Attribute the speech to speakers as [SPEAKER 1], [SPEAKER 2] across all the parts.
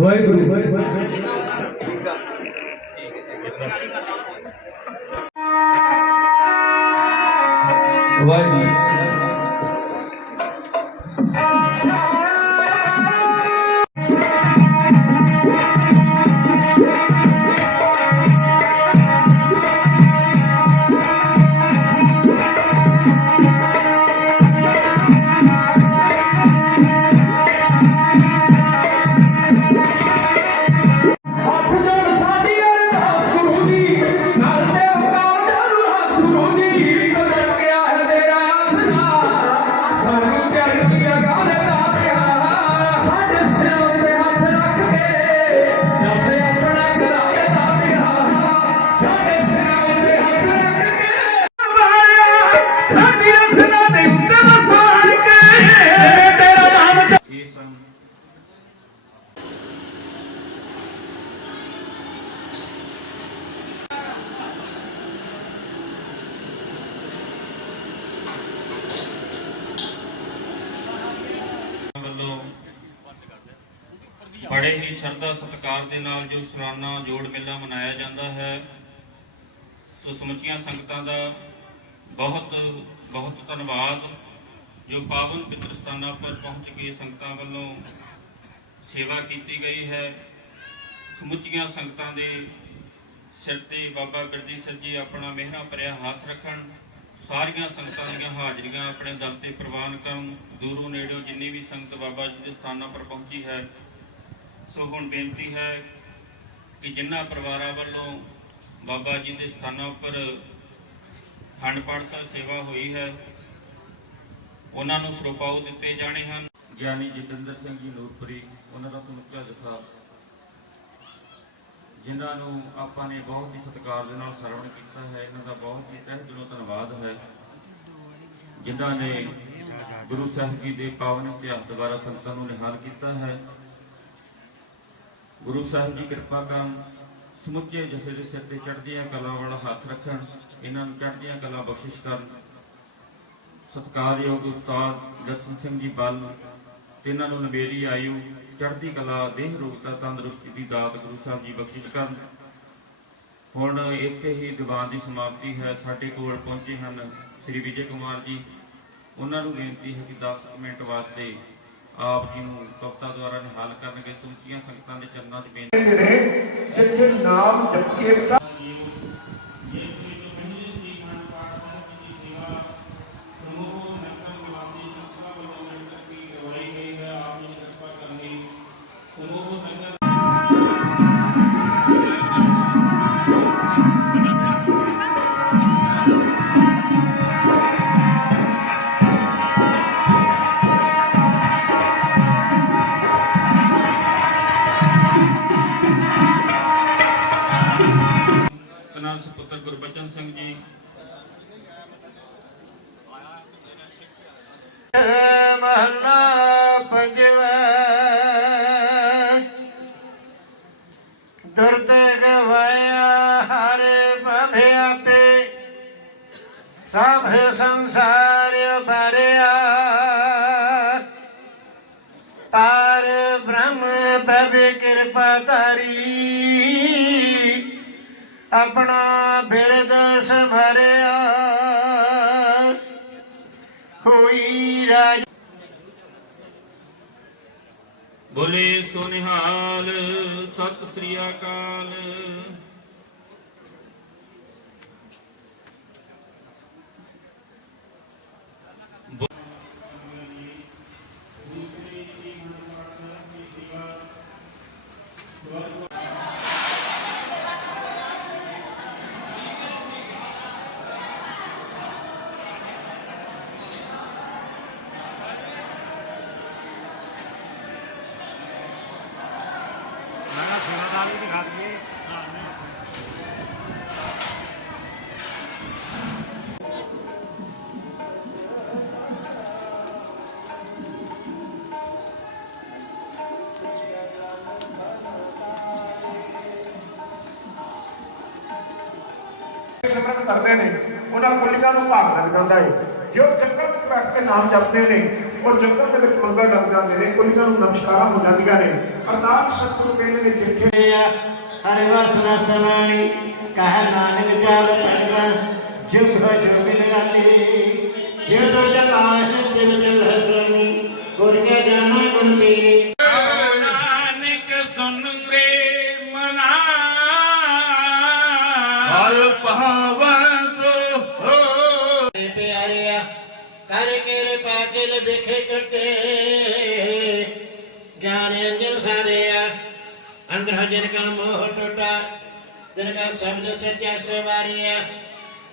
[SPEAKER 1] ਵਾਹਿਗੁਰੂ
[SPEAKER 2] ਦੇ
[SPEAKER 3] ਨਾਲ ਜੋ ਸਲਾਨਾ ਜੋੜ ਮੇਲਾ ਮਨਾਇਆ ਜਾਂਦਾ ਹੈ, ਸੋ ਸਮੁੱਚੀਆਂ ਸੰਗਤਾਂ ਦਾ ਬਹੁਤ ਬਹੁਤ ਧੰਨਵਾਦ। ਜੋ ਪਾਵਨ ਪਿੱਤਰ ਸਥਾਨਾਂ ਪਰ ਪਹੁੰਚ ਕੇ ਸੰਗਤਾਂ ਵੱਲੋਂ ਸੇਵਾ ਕੀਤੀ ਗਈ ਹੈ, ਸਮੁੱਚੀਆਂ ਸੰਗਤਾਂ ਦੇ ਸਿਰ ਤੇ ਬਾਬਾ ਬਿਰਦੀ ਸਰ ਜੀ ਆਪਣਾ ਮਿਹਰਾਂ ਭਰਿਆ ਹੱਥ ਰੱਖਣ, ਸਾਰੀਆਂ ਸੰਗਤਾਂ ਦੀਆਂ ਹਾਜ਼ਰੀਆਂ ਆਪਣੇ ਦਰ ਤੇ ਪ੍ਰਵਾਨ ਕਰਨ, ਦੂਰੋਂ ਨੇੜਿਓਂ ਜਿੰਨੀ ਵੀ ਸੰਗਤ ਬਾਬਾ ਜੀ ਦੇ ਸਥਾਨਾਂ ਪਰ ਪਹੁੰਚੀ ਹੈ ਸੋ ਹੁਣ ਬੇਨਤੀ ਹੈ ਕਿ ਜਿਨ੍ਹਾਂ ਪਰਿਵਾਰਾਂ ਵੱਲੋਂ ਬਾਬਾ ਜੀ ਦੇ ਸਥਾਨਾਂ ਉੱਪਰ ਖੰਡ ਪਾਠ ਸਾਹਿਬ ਸੇਵਾ ਹੋਈ ਹੈ, ਉਹਨਾਂ ਨੂੰ ਸਰਪਾਉ ਦਿੱਤੇ ਜਾਣੇ ਹਨ। ਗਿਆਨੀ ਜਤਿੰਦਰ ਸਿੰਘ ਜੀ ਨੂਰਪੁਰੀ ਉਹਨਾਂ ਦਾ ਸਮੁੱਚਾ ਜਥਾ। ਜਿਨ੍ਹਾਂ ਨੂੰ ਆਪਾਂ ਨੇ ਬਹੁਤ ਹੀ ਸਤਿਕਾਰ ਦੇ ਨਾਲ ਸਰਵਣ ਕੀਤਾ ਹੈ, ਇਹਨਾਂ ਦਾ ਬਹੁਤ ਹੀ ਤਹਿ ਦਿਲੋਂ ਧੰਨਵਾਦ ਹੈ। ਜਿਨ੍ਹਾਂ ਨੇ ਗੁਰੂ ਸਾਹਿਬ ਜੀ ਦੇ ਪਾਵਨ ਇਤਿਹਾਸ ਦੁਆਰਾ ਸੰਗਤਾਂ ਨੂੰ ਨਿਹਾਲ ਕੀਤਾ ਹੈ ਗੁਰੂ ਸਾਹਿਬ ਜੀ ਕਿਰਪਾ ਕਰਨ ਸਮੁੱਚੇ ਜਸੇ ਦੇ ਸਿਰ ਤੇ ਚੜ੍ਹਦੀਆਂ ਕਲਾ ਵਾਲਾ ਹੱਥ ਰੱਖਣ, ਇਹਨਾਂ ਨੂੰ ਚੜ੍ਹਦੀਆਂ ਕਲਾ ਬਖਸ਼ਿਸ਼ ਕਰਨ। ਸਤਿਕਾਰਯੋਗ ਉਸਤਾਦ ਜਸਨ ਸਿੰਘ ਜੀ ਬੱਲ ਇਹਨਾਂ ਨੂੰ ਨਵੇਲੀ ਆਯੂ ਚੜ੍ਹਦੀ ਕਲਾ, ਦੇਹ ਰੋਗਤਾ, ਤੰਦਰੁਸਤੀ ਦੀ ਦਾਤ ਗੁਰੂ ਸਾਹਿਬ ਜੀ ਬਖਸ਼ਿਸ਼ ਕਰਨ। ਹੁਣ ਇੱਥੇ ਹੀ ਦੀਵਾਨ ਦੀ ਸਮਾਪਤੀ ਹੈ, ਸਾਡੇ ਕੋਲ ਪਹੁੰਚੇ ਹਨ ਸ੍ਰੀ ਵਿਜੇ ਕੁਮਾਰ ਜੀ। ਉਹਨਾਂ ਨੂੰ ਬੇਨਤੀ ਹੈ ਕਿ 10 ਮਿੰਟ ਵਾਸਤੇ ਆਪ ਜੀ ਨੂੰ ਕਵਤਾ ਦੁਆਰਾ ਨਿਹਾਲ ਕਰਨਗੇ ਸਮੁੱਚੀਆਂ ਸੰਗਤਾਂ ਦੇ ਚਰਨਾਂ 'ਚ ਬੇਨਤੀ
[SPEAKER 2] ਜਿੱਥੇ ਨਾਮ ਜਪੀਏ
[SPEAKER 3] ਕਨਾਲ ਸੁਪੁੱਤਰ ਗੁਰਬਚਨ ਸਿੰਘ ਜੀ।
[SPEAKER 4] ਮਹੱਲਾ ਪੰਜਵਾ ਆਪਣਾ ਬਿਰਦ ਸੰਭਰਿਆ ਹੋਈ ਰਾਜ।
[SPEAKER 3] ਬੋਲੇ ਸੋ ਨਿਹਾਲ ਸਤਿ ਸ੍ਰੀ ਅਕਾਲ।
[SPEAKER 5] ਸਿਮਰਨ ਕਰਦੇ ਨੇ ਉਹਨਾਂ ਕੁਲੀਆਂ ਨੂੰ ਭਾਗ ਲੱਗ ਜਾਂਦਾ ਹੈ ਜੋ ਜੰਗਲ ਵਿੱਚ ਬੈਠ ਕੇ ਨਾਮ ਜਪਦੇ ਨੇ ਉਹ ਜੰਗਲ ਦੇ ਵਿੱਚ ਮੰਗਲ ਲੱਗ ਜਾਂਦੇ ਨੇ ਕੁਲੀਆਂ ਨੂੰ ਨਮਸਕਾਰਾਂ ਹੋ ਜਾਂਦੀਆਂ ਨੇ। ਅਰਦਾਸ ਸਤਿਗੁਰੂ ਕਹਿੰਦੇ ਨੇ ਸਿੱਖੇ
[SPEAKER 4] ਹਰਿ ਵਸਨਾ ਸਮਾਣੀ ਕਹਿ ਨਾਨਕ ਚਾਲ ਭਗਵਾ ਜੁਗ ਜੁਗ ਨਿਰਾਤੀ ਜੇ ਤੋ ਜਲਾਹ ਜਿਵ ਜਲ ਹਸਰਨੀ ਗੁਰ ਕੇ ਜਾਣਾ ਗੁਰ ਪੀਰੀ
[SPEAKER 2] ਨਾਨਕ ਸੁਨ ਰੇ ਮਨਾ। ਹਰ ਭਾਵਤ ਹੋ।
[SPEAKER 4] ਪਿਆਰਿਆ, ਕਰ ਕਿਰਪਾ ਕਿਲ ਵਿਖੇ ਕੱਟੇ ਗਿਆਨ ਅੰਜਨ ਸਾਰਿਆ, ਅੰਦਰ ਜਿਨ ਕਾ ਮੋਹ ਟੁੱਟਾ, ਜਿਨ ਕਾ ਸ਼ਬਦ ਸੱਚਾ ਸਵਾਰਿਆ,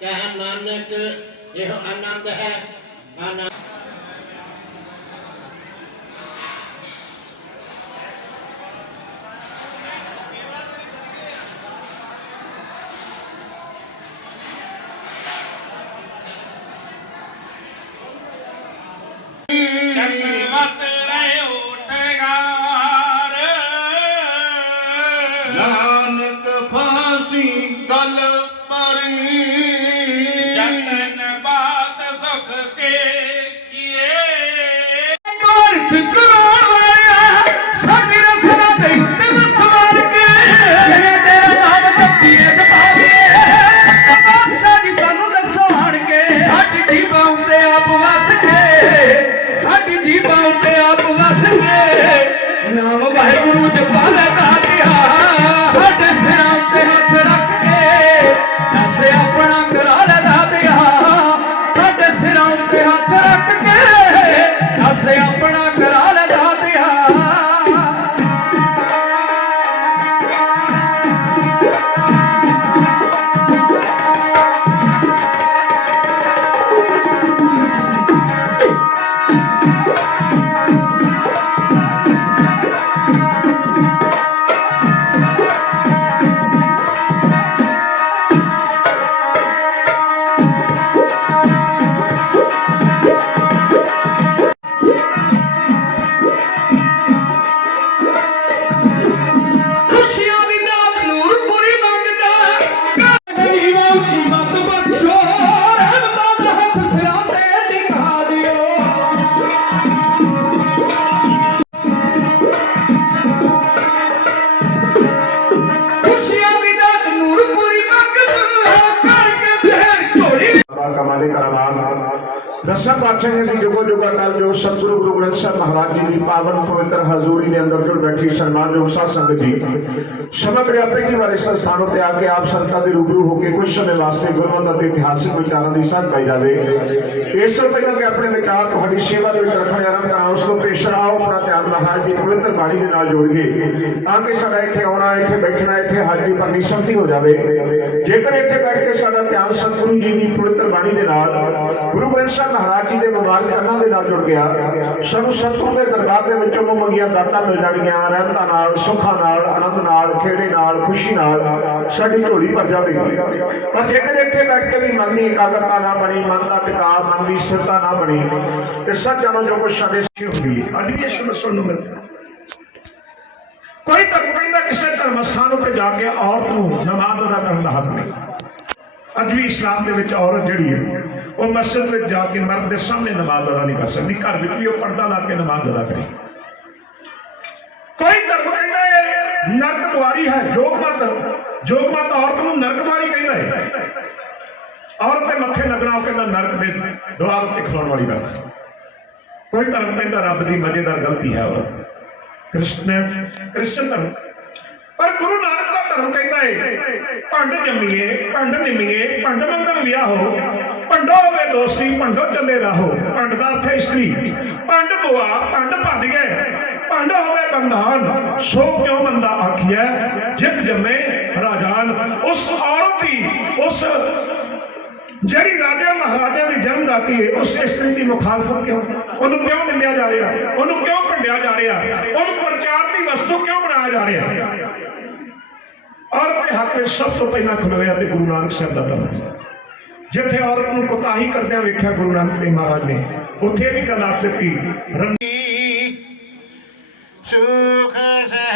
[SPEAKER 4] ਕਹ ਨਾਨਕ, ਇਹ ਆਨੰਦ ਹੈ। ਆਨੰਦ
[SPEAKER 2] ਦਸਾਂ
[SPEAKER 5] ਪਾਤਸ਼ਾਹਾਂ ਦੀ ਜੁਗੋ ਜੁਗਾ ਕੱਲ ਜੋ ਸਤਿਗੁਰੂ ਗੁਰੂ ਗ੍ਰੰਥ ਸਾਹਿਬ ਮਹਾਰਾਜ ਜੀ ਦੀ ਪਾਵਨ ਪਵਿੱਤਰ ਹਜ਼ੂਰੀ ਦੇ ਅੰਦਰ ਜੁੜ ਬੈਠੀ ਸਨਮਾਨਯੋਗ ਸਾਧ ਸੰਗਤ ਜੀ। ਸਮਗਰ ਆਪਣੇ ਕੀ ਵਾਰ ਇਸ ਆ ਕੇ ਆਪ ਸੰਤਾਂ ਦੇ ਰੂਬਰੂ ਹੋ ਕੇ ਕੁਝ ਸਮੇਂ ਵਾਸਤੇ ਗੁਰਮਤਿ ਅਤੇ ਇਤਿਹਾਸਿਕ ਵਿਚਾਰਾਂ ਦੀ ਸਾਂਝ ਪਾਈ ਜਾਵੇ। ਇਸ ਤੋਂ ਪਹਿਲਾਂ ਕਿ ਆਪਣੇ ਵਿਚਾਰ ਤੁਹਾਡੀ ਸੇਵਾ ਦੇ ਵਿੱਚ ਰੱਖਣੇ ਆਰੰਭ ਕਰਾਂ, ਉਸ ਤੋਂ ਪੇਸ਼ ਆਓ, ਆਪਣਾ ਧਿਆਨ ਮਹਾਰਾਜ ਦੀ ਪਵਿੱਤਰ ਬਾਣੀ ਦੇ ਨਾਲ ਜੋੜੀਏ। ਤਾਂ ਕਿ ਸਾਡਾ ਇੱਥੇ ਆਉਣਾ, ਇੱਥੇ ਬੈਠਣਾ, ਇੱਥੇ ਹਾਜ਼ਰੀ ਭਰਨੀ ਸਫਲੀ ਹੋ ਜਾਵੇ। ਜੇਕਰ ਇੱਥੇ ਬੈਠ ਕੇ ਸਾਡਾ ਧਿਆਨ ਸਤਿਗੁਰੂ ਜੀ ਦੀ ਪਵਿੱਤਰ ਬਾਣੀ ਦੇ ਨਾਲ ਗੁਰੂ ਗ੍ਰੰਥ ਸਾਹਿਬ ਮਹਾਰਾਜ ਜੀ ਦੇ ਮੁਬਾਰਕ ਚਰਨਾਂ ਦੇ ਨਾਲ ਜੁੜ ਗਿਆ। ਸਾਨੂੰ ਸਤਿਗੁਰੂ ਦੇ ਦਰਬਾਰ ਦੇ ਵਿੱਚੋਂ ਮੰਗੀਆਂ ਦਾਤਾਂ ਮਿਲ ਜਾਣਗੀਆਂ। ਰਹਿਮਤਾਂ ਨਾਲ, ਸੁੱਖਾਂ ਨਾਲ, ਆਨੰਦ ਨਾਲ, ਖੇੜੇ ਨਾਲ, ਖੁਸ਼ੀ ਨਾਲ ਸਾਡੀ ਝੋਲੀ ਭਰ ਜਾਵੇਗੀ ਪਰ ਜੇਕਰ ਇੱਥੇ ਬੈਠ ਕੇ ਵੀ ਮਨ ਦੀ ਇਕਾਗਰਤਾ ਨਾ ਬਣੀ, ਮਨ ਦਾ ਟਿਕਾਅ, ਮਨ ਦੀ ਸਥਿਰਤਾ ਨਾ ਬਣੀ, ਤੇ ਸੱਚ ਜੋ ਕੁਛ ਸਾਡੇ ਸਿੱਖੀ ਹੁੰਦੀ ਹੈ ਅੱਜ ਇਸ ਨੂੰ ਸੁਣਨ ਨੂੰ ਮਿਲਦਾ ਕੋਈ ਧਰਮ ਕਹਿੰਦਾ ਕਿਸੇ ਧਰਮ ਸਥਾਨ ਉੱਤੇ ਜਾ ਕੇ ਔਰਤ ਨੂੰ ਨਮਾਜ਼ ਅਦਾ ਕਰਨ ਦਾ ਹੱਕ ਨਹੀਂ। ਅੱਜ ਵੀ ਇਸਲਾਮ ਦੇ ਵਿੱਚ ਔਰਤ ਜਿਹੜੀ ਹੈ, ਉਹ ਮਸਜਿਦ ਵਿੱਚ ਜਾ ਕੇ ਮਰਦ ਦੇ ਸਾਹਮਣੇ ਨਮਾਜ਼ ਅਦਾ ਨਹੀਂ ਕਰ ਸਕਦੀ, ਘਰ ਵਿੱਚ ਵੀ ਉਹ ਪਰਦਾ ਲਾ ਕੇ ਨਮਾਜ਼ ਅਦਾ ਕਰੇ। ਕੋਈ ਧਰਮ ਕਹਿੰਦਾ ਹੈ ਨਰਕ ਦੁਆਰੀ ਹੈ, ਜੋਗ ਮਤ ਜੋਗ ਮਤ ਔਰਤ ਨੂੰ ਨਰਕ ਦੁਆਰੀ ਕਹਿੰਦਾ ਹੈ। ਔਰਤ ਦੇ ਮੱਥੇ ਲੱਗਣਾ ਉਹ ਕਹਿੰਦਾ ਨਰਕ ਦੇ ਦੁਆਰ ਉੱਤੇ ਖਲੋਣ ਵਾਲੀ ਗੱਲ। ਕੋਈ ਧਰਮ ਕਹਿੰਦਾ ਰੱਬ ਦੀ ਮਜ਼ੇਦਾਰ ਗਲਤੀ ਹੈ ਔਰਤ ਕ੍ਰਿਸ਼ਨ ਕ੍ਰਿਸ਼ਨ ਧਰਮ ਪਰ ਗੁਰੂ ਨਾਨਕ ਦਾ ਧਰਮ ਕਹਿੰਦਾ ਹੈ ਭੰਡ ਜੰਮੀਏ, ਭੰਡ ਨਿਮੀਏ, ਭੰਡ ਮੰਗਣ ਵਿਆਹੋ। ਭੰਡੋ ਹੋਵੇ ਦੋਸਤੀ, ਭੰਡੋ ਚੱਲੇ ਰਹੋ। ਭੰਡ ਦਾ ਅਰਥ ਹੈ ਇਸਤਰੀ। ਭੰਡ ਬੁਆ, ਭੰਡ ਭੱਜ ਗਏ। ਭੰਡ ਹੋਵੇ ਬੰਧਾਨ। ਸੋ ਕਿਉਂ ਬੰਦਾ ਆਖਿਆ ਜਿਤ ਜੰਮੇ ਰਾਜਾਨ। ਉਸ ਔਰਤ ਦੀ ਉਸ ਜਿਹੜੀ ਰਾਜਾ ਮਹਾਰਾਜਾ ਦੀ ਜਨਮ ਹੈ ਉਸ ਇਸਤਰੀ ਦੀ ਮੁਖਾਲਫਤ ਕਿਉਂ? ਉਹਨੂੰ ਕਿਉਂ ਨਿੰਦਿਆ ਜਾ ਰਿਹਾ? ਉਹਨੂੰ ਕਿਉਂ ਭੰਡਿਆ ਜਾ ਰਿਹਾ? ਉਹਨੂੰ ਪ੍ਰਚਾਰ ਦੀ ਵਸਤੂ ਕਿਉਂ ਬਣਾਇਆ ਜਾ ਰਿਹਾ? ਔਰਤ ਦੇ ਹੱਕ ਵਿੱਚ ਸਭ ਤੋਂ ਪਹਿਲਾਂ ਖਲੋਇਆ ਤੇ ਗੁਰੂ ਨਾਨਕ ਸਾਹਿਬ ਦਾ ਦਰਬਾਰ ਜਿੱਥੇ ਔਰਤ ਨੂੰ ਕੋਤਾਹੀ ਕਰਦਿਆਂ ਵੇਖਿਆ ਗੁਰੂ ਨਾਨਕ ਦੇਵ ਮਹਾਰਾਜ ਨੇ, ਉੱਥੇ ਵੀ ਗੱਲ ਆਖ ਦਿੱਤੀ। ਰੰ-
[SPEAKER 4] ਸੁਖ ਸਹਜ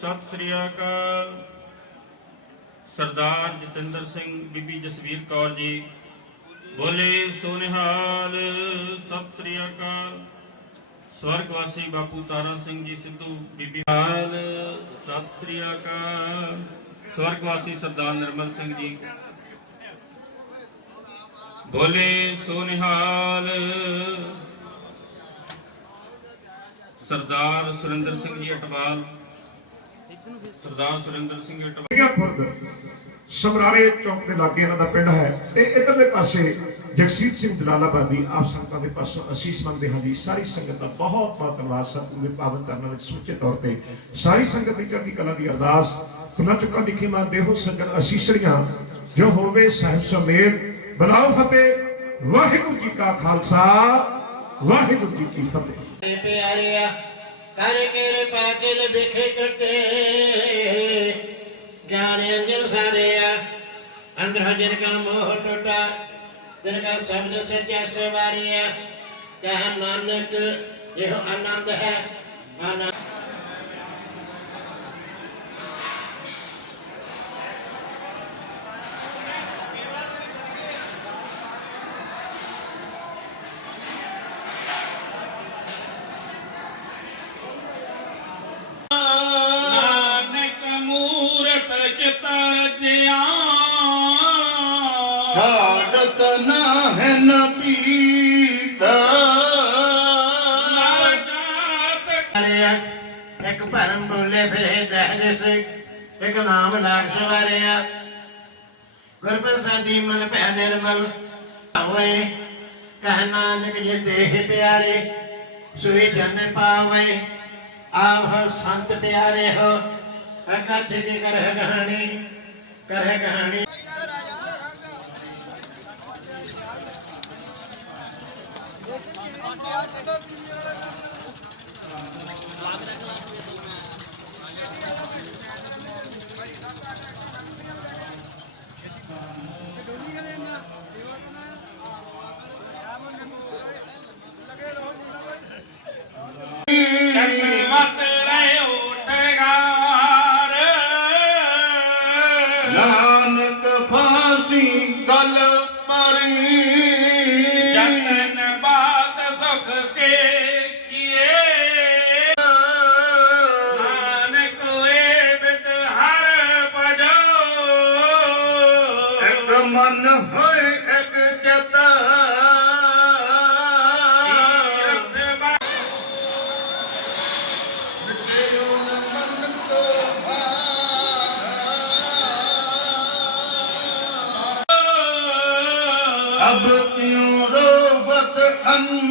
[SPEAKER 3] ਸਤਿ ਸ੍ਰੀ ਅਕਾਲ। ਸਰਦਾਰ ਜਤਿੰਦਰ ਸਿੰਘ ਬੀਬੀ ਜਸਵੀਰ ਕੌਰ ਜੀ, ਬੋਲੇ ਸੋਨਿਹਾਲ, ਸਤਿ ਸ੍ਰੀ ਅਕਾਲ। ਸਵਰਗਵਾਸੀ ਬਾਪੂ ਤਾਰਾ ਸਿੰਘ ਜੀ ਸਿੱਧੂ ਬੀਬੀ ਹਾਲ, ਸਤਿ ਸ੍ਰੀ ਅਕਾਲ। ਸਵਰਗਵਾਸੀ ਸਰਦਾਰ ਨਿਰਮਲ ਸਿੰਘ ਜੀ, ਬੋਲੇ ਸੋਨਿਹਾਲ। ਸਰਦਾਰ ਸੁਰਿੰਦਰ ਸਿੰਘ ਜੀ ਅਟਵਾਲ ਸਰਦਾਰ ਸੁਰਿੰਦਰ ਸਿੰਘ ਅਟਵਾਲ
[SPEAKER 5] ਗਿਆ ਖੁਰਦ ਸਮਰਾਲੇ ਚੌਕ ਦੇ ਲਾਗੇ ਇਹਨਾਂ ਦਾ ਪਿੰਡ ਹੈ ਤੇ ਇਧਰਲੇ ਪਾਸੇ ਜਗਸੀਰ ਸਿੰਘ ਜਲਾਲਾਬਾਦੀ ਆਪ ਸੰਗਤਾਂ ਦੇ ਪਾਸੋਂ ਅਸੀਸ ਮੰਗਦੇ ਹਾਂ ਜੀ ਸਾਰੀ ਸੰਗਤ ਦਾ ਬਹੁਤ ਬਹੁਤ ਧੰਨਵਾਦ ਸਤਿਗੁਰੂ ਦੇ ਪਾਵਨ ਚਰਨਾਂ ਵਿੱਚ ਸਮੁੱਚੇ ਤੌਰ ਤੇ ਸਾਰੀ ਸੰਗਤ ਦੀ ਚੜ੍ਹਦੀ ਕਲਾ ਦੀ ਅਰਦਾਸ ਫੁੱਲਾਂ ਚੁੱਕਾਂ ਦੀ ਖਿਮਾ ਦੇਹੋ ਸੰਗਤ ਅਸੀਸੜੀਆਂ ਜੋ ਹੋਵੇ ਸਾਹਿਬ ਸਮੇਲ ਬਲਾਓ ਫਤਿਹ ਵਾਹਿਗੁਰੂ ਜੀ ਕਾ ਖਾਲਸਾ ਵਾਹਿਗੁਰੂ ਜੀ ਕੀ ਫਤਿਹ।
[SPEAKER 4] ਪਿਆਰਿਆ ਕਰ ਕੇ ਪਾ ਕੇ ਲਵੇਖੇ ਕੱਟੇ ਗਿਆਨ ਅੰਜਨ ਆ। ਅੰਦਰ ਜਨ ਕਾ ਮੋਹ ਟੁੱਟਾ, ਜਨ ਕਾ ਸ਼ਬਦ ਸੱਚਾ ਸਵਾਰਿਆ ਕਹ ਨਾਨਕ, ਇਹ ਆਨੰਦ ਹੈ। ਆਨੰਦ ਇੱਕ ਭਰਮ ਬੋਲੇ ਫਿਰੇ ਦਹਿ ਸੇ। ਇੱਕ ਨਾਮ ਲਾਗ ਸਵਾਰਿਆ ਗੁਰਪ੍ਰਸਾਦੀ ਮਨ ਭੈ ਨਿਰਮਲ ਹੋਏ। ਕਹ ਨਾਨਕ ਜੇ ਦੇਹ ਪਿਆਰੇ ਸੁਈ ਜਨ ਪਾਵੇ। ਆਹ ਸੰਤ ਪਿਆਰੇ ਹੋ। ਅਕਥ ਕੀ ਕਰਹਿ ਕਹਾਣੀ ਕਰਹਿ ਕਹਾਣੀ ਨਾਨਕ ਫਾਸੀ ਅਬ ਕਿਉ ਰੋਬਤ ਅੰਦਰ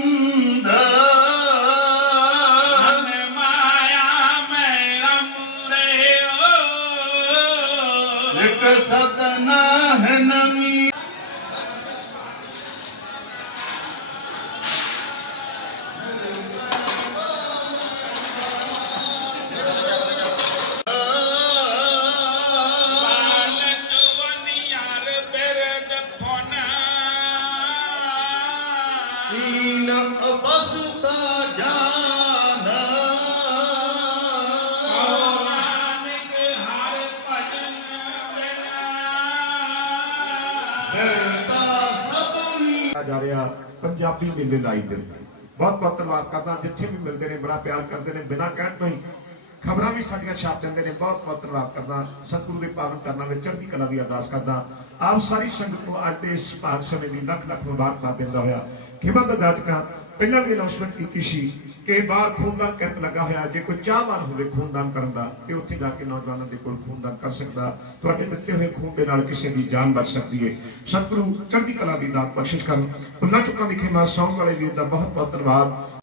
[SPEAKER 5] ਪੰਜਾਬੀ ਮੇਲੇ ਲਾਈ ਦੇ ਬਹੁਤ ਬਹੁਤ ਧੰਨਵਾਦ ਕਰਦਾ, ਜਿੱਥੇ ਵੀ ਮਿਲਦੇ ਨੇ, ਬੜਾ ਪਿਆਰ ਕਰਦੇ ਨੇ, ਬਿਨਾਂ ਕਹਿਣ ਤੋਂ ਹੀ ਖਬਰਾਂ ਵੀ ਸਾਡੀਆਂ ਛਾਪ ਦਿੰਦੇ ਨੇ। ਬਹੁਤ ਬਹੁਤ ਧੰਨਵਾਦ ਕਰਦਾ, ਸਤਿਗੁਰੂ ਦੇ ਪਾਵਨ ਚਰਨਾਂ ਵਿੱਚ ਚੜ੍ਹਦੀ ਕਲਾ ਦੀ ਅਰਦਾਸ ਕਰਦਾ। ਆਪ ਸਾਰੀ ਸੰਗਤ ਨੂੰ ਅੱਜ ਦੇ ਇਸ ਭਾਗ ਸਮੇਂ ਦੀ ਲੱਖ ਲੱਖ ਮੁਬਾਰਕਬਾਦ ਦਿੰਦਾ ਹੋਇਆ। ਖਿਮਾ ਦਾ ਜਾਤਕਾਂ ਪਹਿਲਾਂ ਵੀ ਅਨਾਉਂਸਮੈਂਟ ਕੀਤੀ ਸੀ ਕਿ ਬਾਹਰ ਖੂਨਦਾਨ ਕੈਂਪ ਲੱਗਾ ਹੋਇਆ, ਜੇ ਕੋਈ ਚਾਹਵਾਨ ਹੋਵੇ ਖੂਨਦਾਨ ਕਰਨ ਦਾ, ਤੇ ਉੱਥੇ ਜਾ ਕੇ ਨੌਜਵਾਨਾਂ ਦੇ ਕੋਲ ਖੂਨਦਾਨ ਕਰ ਸਕਦਾ। ਤੁਹਾਡੇ ਦਿੱਤੇ ਹੋਏ ਖੂਨ ਦੇ ਨਾਲ ਕਿਸੇ ਦੀ ਜਾਨ ਬਚ ਸਕਦੀ ਹੈ ਸਤਿਗੁਰੂ ਚੜ੍ਹਦੀ ਕਲਾ ਦੀ ਦਾਤ ਬਖਸ਼ਿਸ਼ ਕਰਨ ਪੁੰਨਾ ਚੁੱਕਾਂ ਵਿਖੇ ਮਾ ਸੌਣ ਵਾਲੇ ਵੀਰ ਦਾ ਬਹੁਤ ਬਹੁਤ ਧੰਨਵਾਦ।